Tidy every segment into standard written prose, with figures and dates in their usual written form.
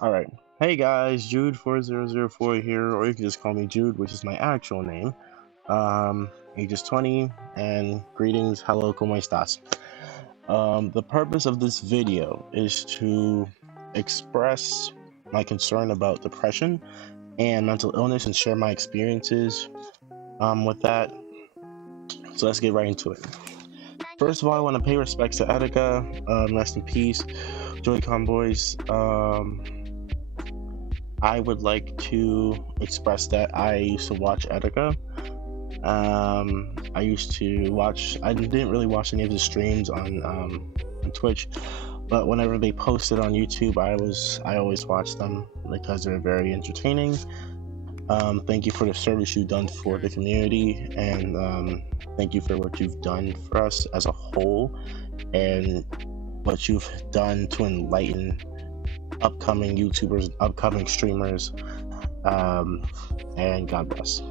Alright. Hey guys, Jude4004 here, or you can just call me Jude, which is my actual name. Age is 20, and greetings, hello, como estas? The purpose of this video is to express my concern about depression and mental illness and share my experiences with that. So let's get right into it. First of all, I want to pay respects to Etika, rest in peace, Joy-Con boys. I would like to express that I used to watch Etika. I didn't really watch any of the streams on Twitch, but whenever they posted on YouTube, I always watched them because they're very entertaining. Thank you for the service you've done for the community, and thank you for what you've done for us as a whole, and what you've done to enlighten upcoming YouTubers, upcoming streamers, and God bless.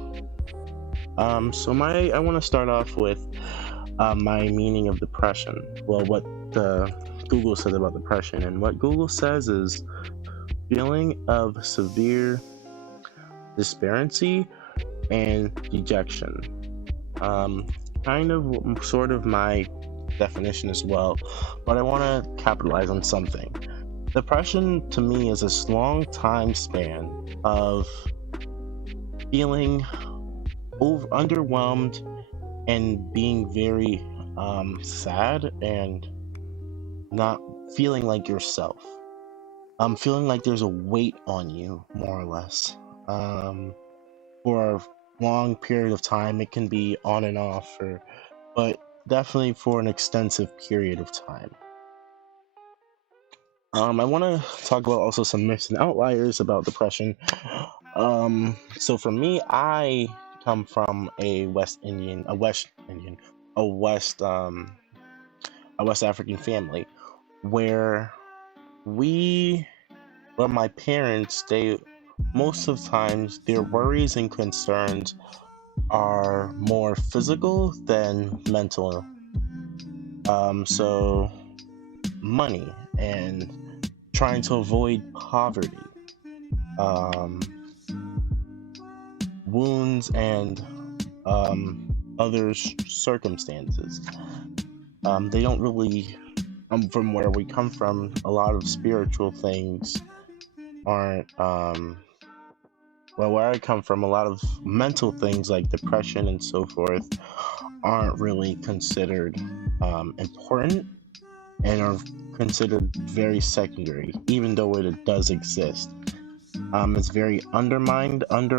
So I want to start off with my meaning of depression. Well, what Google said about depression, and what Google says is feeling of severe despair and dejection. Sort of my definition as well, but I want to capitalize on something. Depression to me is this long time span of feeling underwhelmed and being very sad and not feeling like yourself. Feeling like there's a weight on you, more or less. For a long period of time, it can be on and off, but definitely for an extensive period of time. I want to talk about also some myths and outliers about depression. So for me, I come from a West African family where my parents, most of the times their worries and concerns are more physical than mental. So money and trying to avoid poverty, wounds and other circumstances. They don't really, from where we come from, a lot of spiritual things aren't, where I come from, a lot of mental things like depression and so forth aren't really considered important and are considered very secondary, even though it does exist. It's very underlined and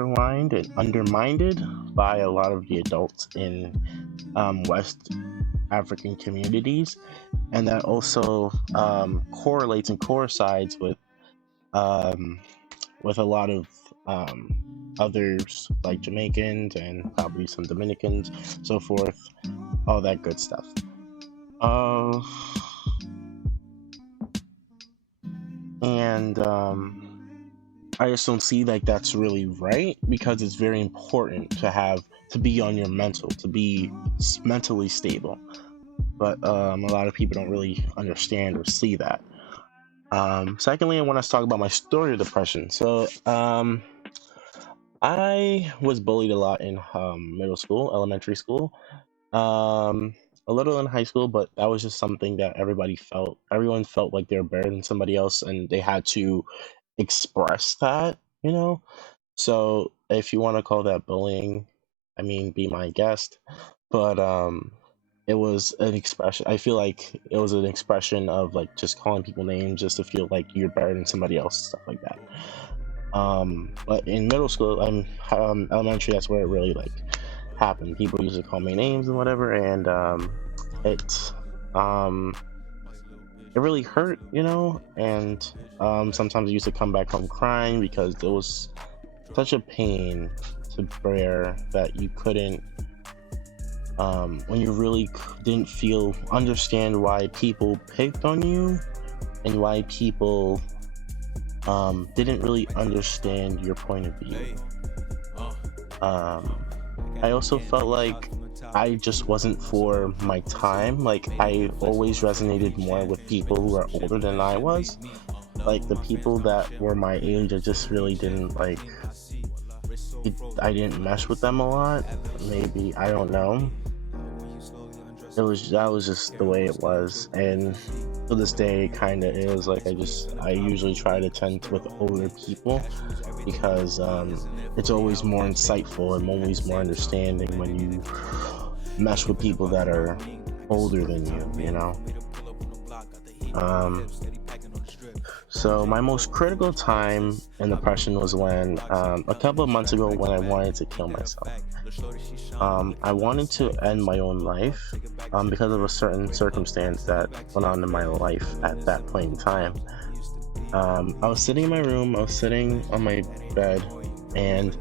undermined by a lot of the adults in West African communities, and that also correlates and coincides with a lot of others like Jamaicans and probably some Dominicans, so forth, all that good stuff. I just don't see like that's really right, because it's very important to be on your to be mentally stable, but a lot of people don't really understand or see that. Secondly, I want to talk about my story of depression. So I was bullied a lot in middle school, elementary school, a little in high school, but that was just something that everyone felt like they were better than somebody else, and they had to express that, so if you want to call that bullying, I mean, be my guest, but it was an expression. I feel like it was an expression of like just calling people names just to feel like you're better than somebody else, stuff like that. But in middle school, elementary, that's where it really like happened. People used to call me names and whatever, and it really hurt, and sometimes I used to come back home crying because it was such a pain to bear that you couldn't, when you really didn't understand why people picked on you and why people didn't really understand your point of view. I also felt like I just wasn't for my time. Like, I always resonated more with people who are older than I was, like the people that were my age, I just really didn't like it. I didn't mesh with them a lot. Maybe, I don't know. That was just the way it was, and to this day it kind of is. Like, I usually try to tend with older people because it's always more insightful and always more understanding when you mesh with people that are older than you know. um so my most critical time in depression was when a couple of months ago, when I wanted to kill myself. I wanted to end my own life because of a certain circumstance that went on in my life at that point in time. I was sitting in my room, I was sitting on my bed, and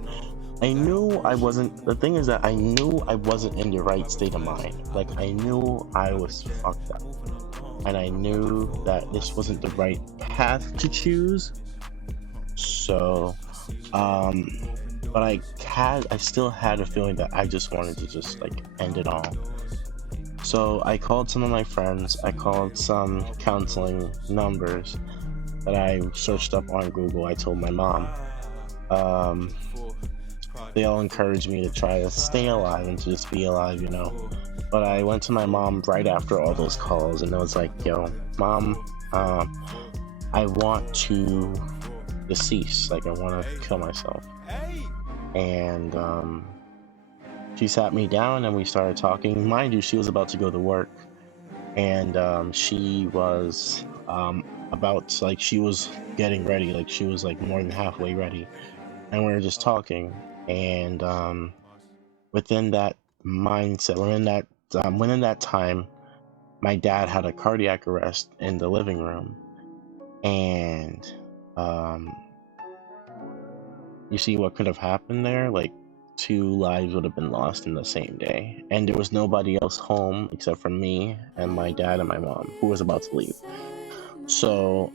I knew I wasn't. The thing is that I knew I wasn't in the right state of mind. Like, I knew I was fucked up, and I knew that this wasn't the right path to choose. So, but I still had a feeling that I just wanted to just like end it all. So I called some of my friends. I called some counseling numbers that I searched up on Google. I told my mom. They all encouraged me to try to stay alive and to just be alive, you know. But I went to my mom right after all those calls, and it was like, yo, mom, I want to decease. Like, I want to kill myself. And she sat me down and we started talking. Mind you, she was about to go to work, and she was she was getting ready. Like, she was like more than halfway ready, and we were just talking. And within that mindset, within that time, my dad had a cardiac arrest in the living room, and you see what could have happened there? Like, 2 lives would have been lost in the same day, and there was nobody else home except for me and my dad and my mom, who was about to leave. So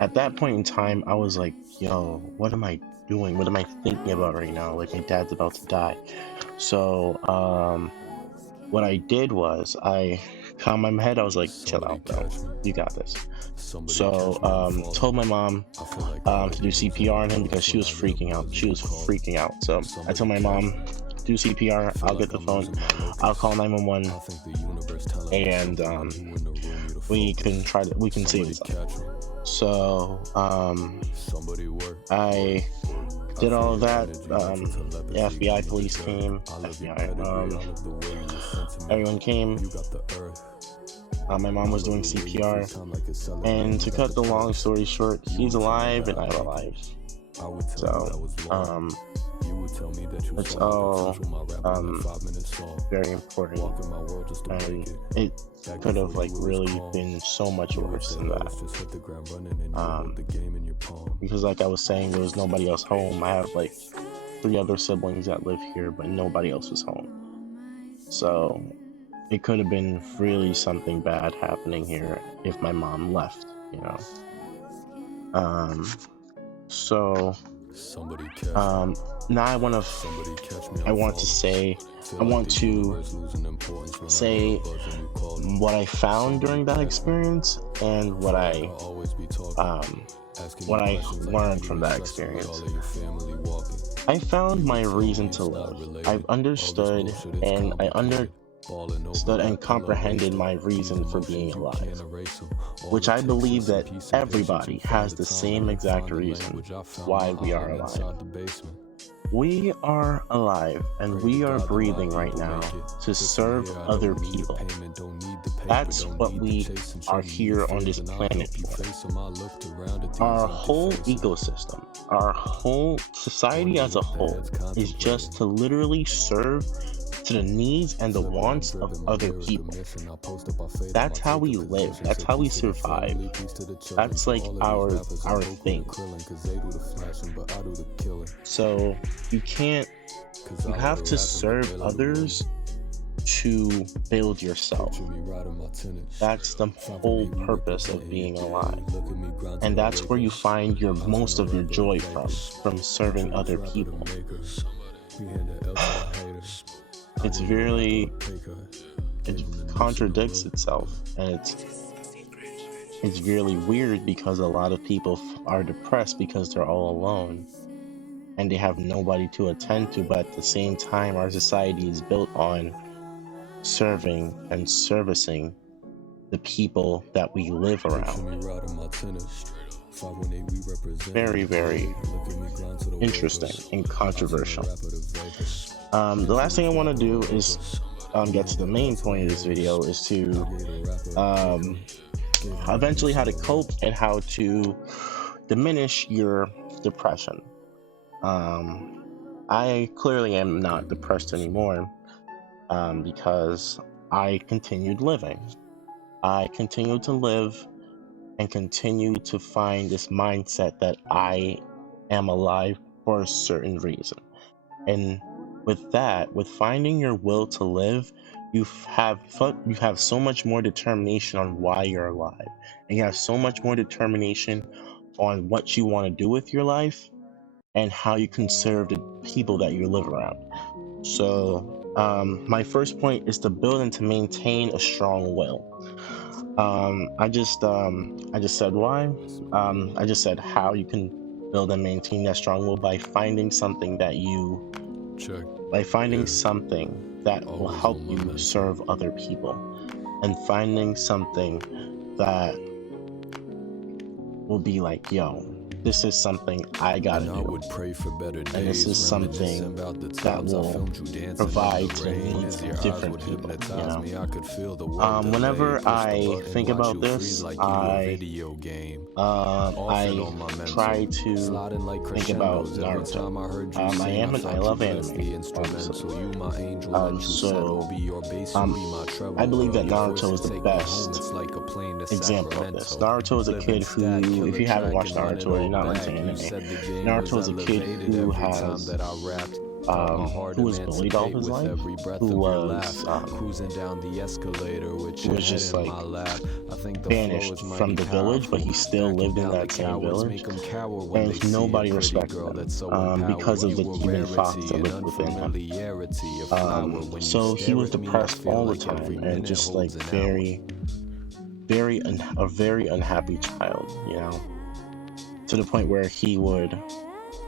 at that point in time, I was like, yo, what am I doing? What am I thinking about right now? Like, my dad's about to die. So what I did was I calmed my head. I was like, chill out, bro, you got this. So told my mom to do CPR on him because she was freaking out. So I told my mom, do CPR, I'll get the phone, I'll call 911, and we can save his life. So I did all of that. The FBI police came. Everyone came. My mom was doing CPR, and to cut the long story short, he's alive and I'm alive. So it's all very important, and it could have like really been so much worse than that. Because like I was saying, there was nobody else home. I have like 3 other siblings that live here, but nobody else was home. So it could have been really something bad happening here if my mom left, you know. So now I want to say what I found during that experience and what I learned from that experience. I found my reason to live. I've understood and comprehended my reason for being alive, which I believe that everybody has the same exact reason why we are alive. We are alive and we are breathing right now to serve other people. That's what we are here on this planet for. Our whole ecosystem, our whole society as a whole is just to literally serve to the needs and the wants of other people. That's how we live. That's how we survive. That's like our thing. So you have to serve others to build yourself. That's the whole purpose of being alive. And that's where you find most of your joy from serving other people. It contradicts itself, and it's really weird because a lot of people are depressed because they're all alone and they have nobody to attend to. But at the same time, our society is built on serving and servicing the people that we live around. Very, very interesting and controversial. The last thing I want to do is get to the main point of this video, is to eventually how to cope and how to diminish your depression. I clearly am not depressed anymore because I continued living. I continued to live and continue to find this mindset that I am alive for a certain reason. And with that, with finding your will to live, you have so much more determination on why you're alive, and you have so much more determination on what you want to do with your life and how you can serve the people that you live around. So my first point is to build and to maintain a strong will. I just said why. I just said how you can build and maintain that strong will by finding something that will help you serve other people, and finding something that will be like, yo, this is something I gotta do, and this is something that will provide to the needs of different people, you know? Whenever I think about this, I try to think about Naruto. I love anime, obviously. I believe that Naruto is the best example of this. Naruto is a kid who, if you haven't watched Naruto or you're not into anime, Naruto is a kid who was bullied all his life, who was just like banished from the village, but he still lived in that same village, and nobody respected him because of the demon fox that lived within him. So he was depressed all the time, and just like a very unhappy child, you know, to the point where he would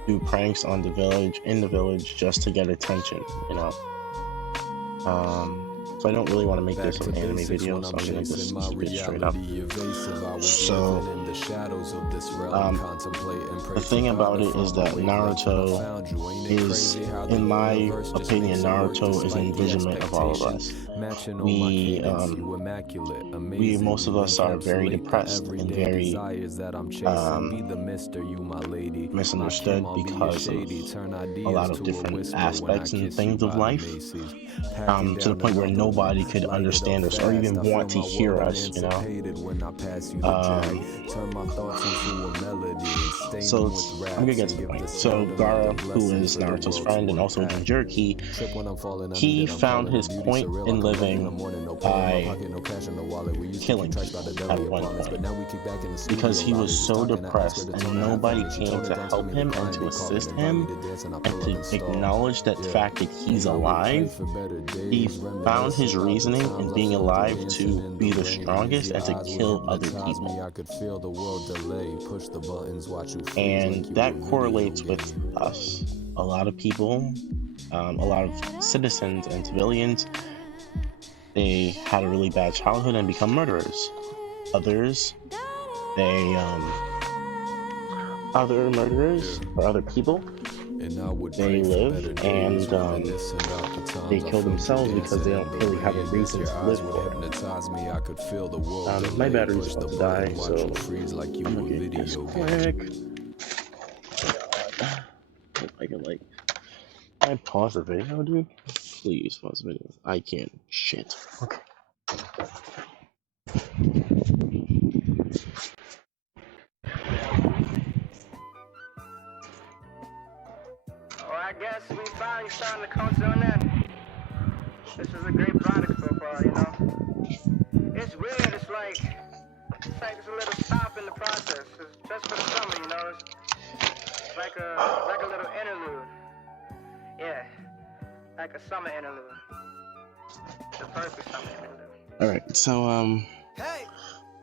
do pranks in the village just to get attention, you know. So I don't really want to make this an anime video, so I'm gonna just keep it straight up. So the thing about it is that Naruto is, in my opinion, Naruto is an envisionment of all of us. Most of us are very depressed and very misunderstood because of a lot of different aspects and things of life, to the point where nobody could understand us or even want to hear us, you know. So I'm gonna get to the point. So Gaara, who is Naruto's friend and also Jinchuriki, he found his point in living by killing people at one point, because he was so depressed and nobody came to help him and to assist him and to acknowledge that fact that he's alive. He found his reasoning in being alive to be the strongest and to kill other people. And that correlates with us. A lot of people, a lot of citizens and civilians, they had a really bad childhood and become murderers. Others, other murderers or other people, they live and they kill themselves because they don't really have a reason to live for it. My battery's about to die, so I'm gonna get this quick. Hope I can I pause the video, dude. Please pause the video. I can't. Shit. Okay. I guess we finally starting to come to an end. This is a great product so far, you know. It's weird. It's like it's a little stop in the process. It's just for the summer, you know. It's like a little interlude. Yeah, like a summer interlude. The perfect summer interlude. All right. So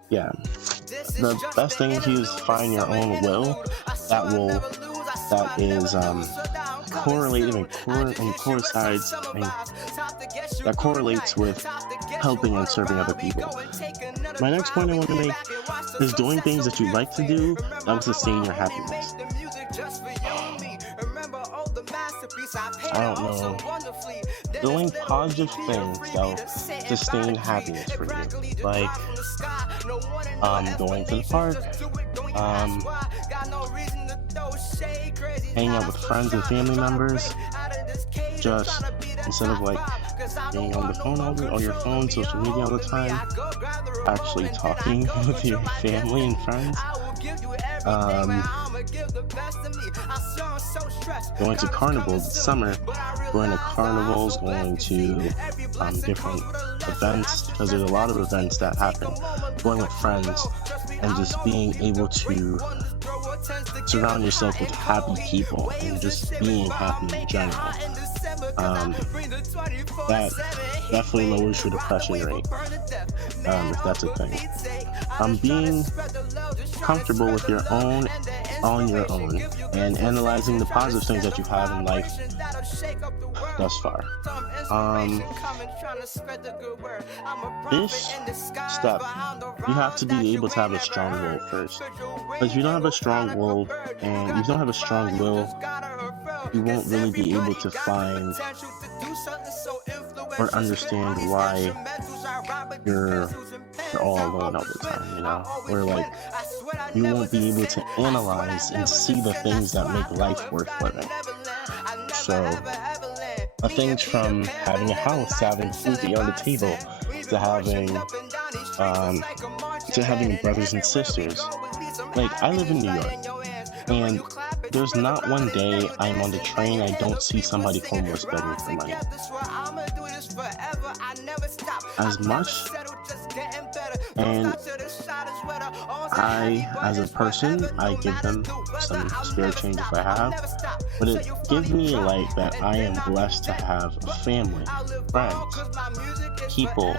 yeah, the best thing to is find your own will that will that is correlated and coincides and that correlates with helping and serving other people. My next point I want to make is doing things that you like to do that will sustain your happiness. I don't know. Doing positive things that will sustain happiness for you, like going to the park, hanging out with friends and family members, just instead of like being on the phone or your phone, social media all the time, actually talking with your family and friends. Going to carnivals this summer, going to carnivals, going to different events, because there's a lot of events that happen, going with friends, and just being able to surround yourself with happy people and just being happy in general. That definitely lowers your depression rate, if that's a thing. Being comfortable with your own on your own and analyzing the positive things that you have in life thus far. This step, you have to be able to have a strong will first. Because if you don't have a strong will, and if you don't have a strong will, you won't really be able to find or understand why you're all alone all the time, you know? Or like, you won't be able to analyze and see the things that make life worth living. So, things from having a house, to having food to eat on the table, to having brothers and sisters. Like, I live in New York, and there's not one day I'm on the train I don't see somebody homeless begging for money. As much, and I, as a person, I give them some spare change if I have, but it gives me like that I am blessed to have a family, friends, people,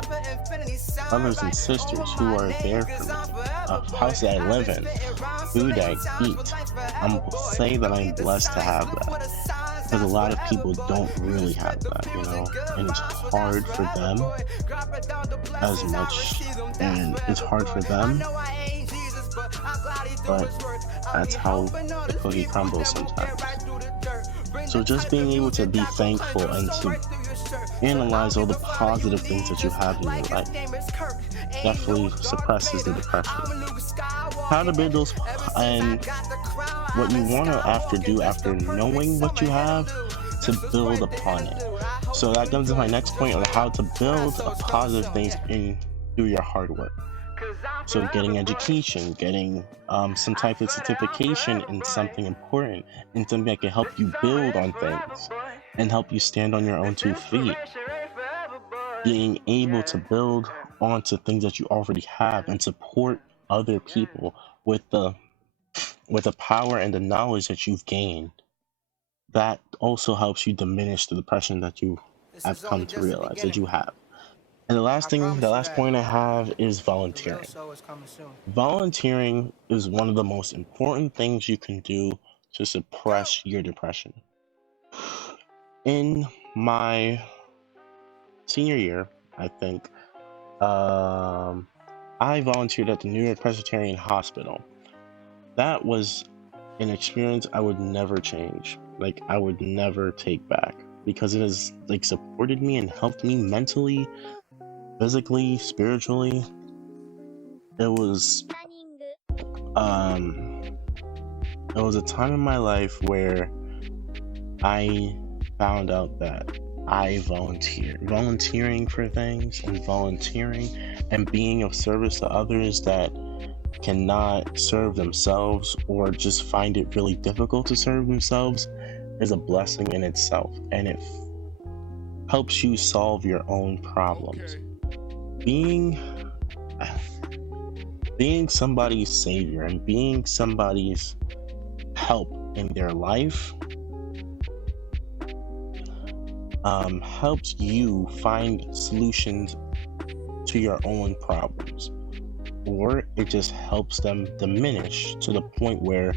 brothers and sisters who are there for me, a house that I live in, food I eat. I'm say that I'm blessed to have that, because a lot of people don't really have that, you know, and it's hard for them as much, and it's hard for them, but that's how the cookie crumbles sometimes. So just being able to be thankful and to analyze all the positive things that you have in your life definitely suppresses the depression. How to build those, and what you want to do after knowing what you have, to build upon it. So that comes to my next point on how to build a positive things in through your hard work. So getting education, getting some type of certification in something important, and something that can help you build on things and help you stand on your own 2 feet. Being able to build onto things that you already have and support other people with the power and the knowledge that you've gained. That also helps you diminish the depression that you have come to realize that you have. And the last point I have is volunteering. Volunteering is one of the most important things you can do to suppress your depression. In my senior year, I think, I volunteered at the New York Presbyterian Hospital. That was an experience I would never change. Like, I would never take back, because it has like supported me and helped me mentally, physically, spiritually. It was a time in my life where I found out that volunteering for things and volunteering and being of service to others that cannot serve themselves or just find it really difficult to serve themselves is a blessing in itself, and it helps you solve your own problems. Being somebody's savior and being somebody's help in their life helps you find solutions to your own problems. or it just helps them diminish to the point where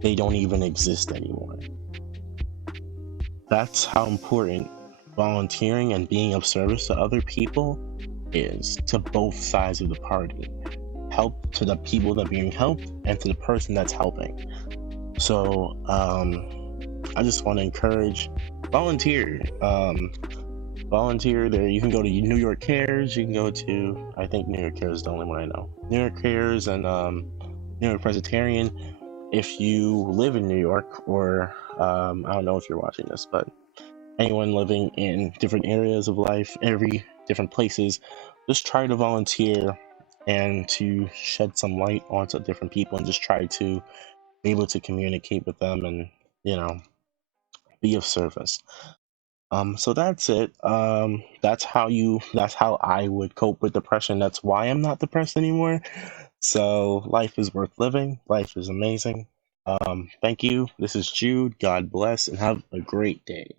they don't even exist anymore. That's how important volunteering and being of service to other people is, to both sides of the party. Help to the people that are being helped and to the person that's helping. So I just want to encourage volunteer. Volunteer there. You can go to New York Cares. You can go to, I think New York Cares is the only one I know. New York Cares and New York Presbyterian. If you live in New York, or I don't know if you're watching this, but anyone living in different areas of life, every different places, just try to volunteer and to shed some light onto different people, and just try to be able to communicate with them and, be of service. So that's it. That's how I would cope with depression. That's why I'm not depressed anymore. So life is worth living. Life is amazing. Thank you. This is Jude. God bless and have a great day.